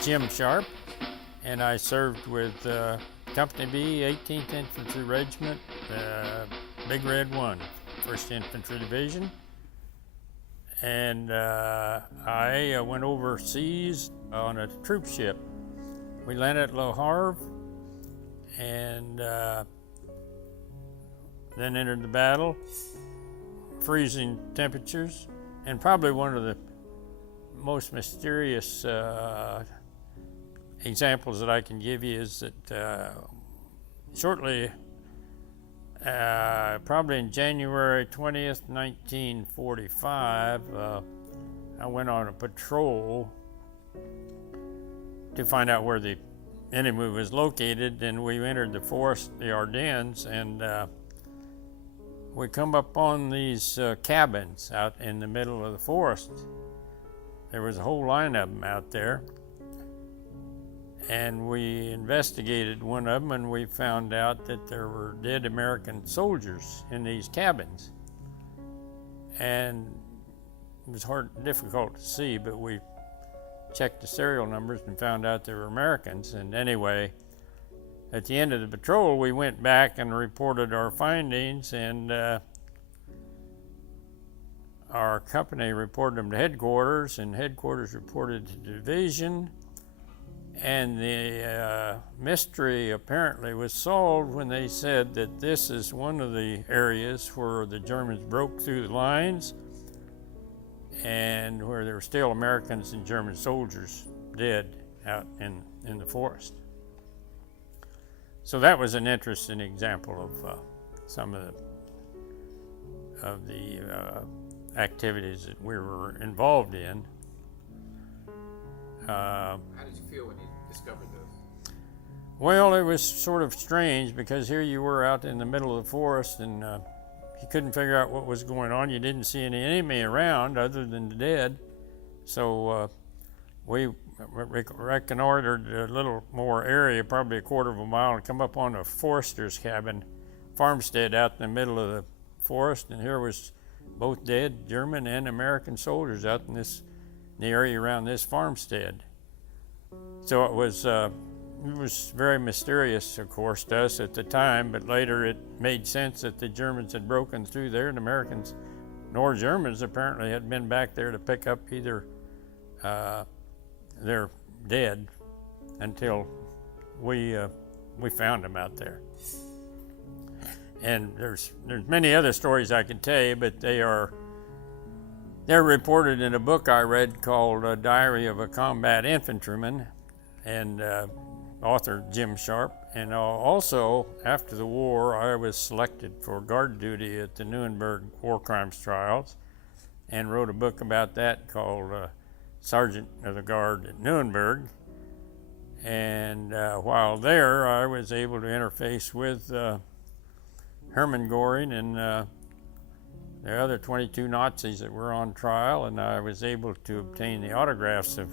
Jim Sharp, and I served with Company B, 18th Infantry Regiment, Big Red 1, 1st Infantry Division. And I went overseas on a troop ship. We landed at Le Havre and then entered the battle, freezing temperatures, and probably one of the most mysterious examples that I can give you is that shortly, probably in January 20th, 1945, I went on a patrol to find out where the enemy was located, and we entered the forest, the Ardennes, and we come up on these cabins out in the middle of the forest. There was a whole line of them out there, and we investigated one of them, and we found out that there were dead American soldiers in these cabins. And it was difficult to see, but we checked the serial numbers and found out they were Americans. And anyway, at the end of the patrol, we went back and reported our findings, and our company reported them to headquarters, and headquarters reported to division. And the mystery apparently was solved when they said that this is one of the areas where the Germans broke through the lines and where there were still Americans and German soldiers dead out in the forest. So that was an interesting example of some of the activities that we were involved in. How did you feel when you discovered those? Well, it was sort of strange because here you were out in the middle of the forest, and you couldn't figure out what was going on. You didn't see any enemy around other than the dead. So we reconnoitered a little more area, probably a quarter of a mile, and come up on a forester's cabin, farmstead out in the middle of the forest, and here was both dead German and American soldiers out in the area around this farmstead. So it was very mysterious, of course, to us at the time, but later it made sense that the Germans had broken through there, and Americans nor Germans apparently had been back there to pick up either their dead until we found them out there. And there's many other stories I could tell you, but they're reported in a book I read called Diary of a Combat Infantryman, and author Jim Sharp. And also, after the war, I was selected for guard duty at the Nuremberg war crimes trials and wrote a book about that called Sergeant of the Guard at Nuremberg. And while there, I was able to interface with Hermann Göring and the other 22 Nazis that were on trial, and I was able to obtain the autographs of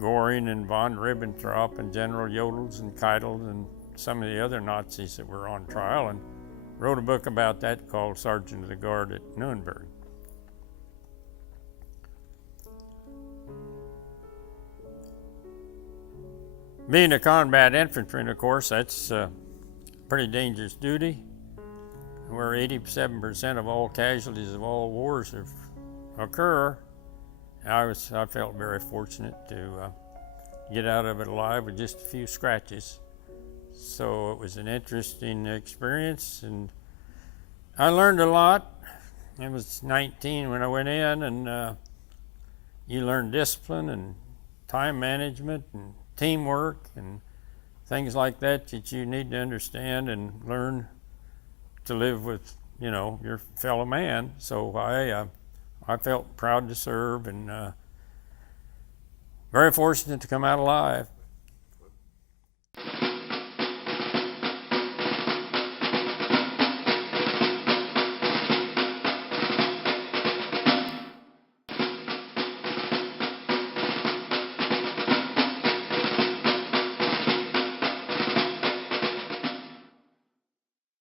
Göring and von Ribbentrop and General Jodls and Keitel and some of the other Nazis that were on trial, and wrote a book about that called Sergeant of the Guard at Nuremberg. Being a combat infantryman, of course, that's pretty dangerous duty, where 87% of all casualties of all wars occur. I felt very fortunate to get out of it alive with just a few scratches. So it was an interesting experience, and I learned a lot. I was 19 when I went in, and you learn discipline and time management and teamwork and things like that you need to understand and learn to live with, your fellow man. So I felt proud to serve and very fortunate to come out alive.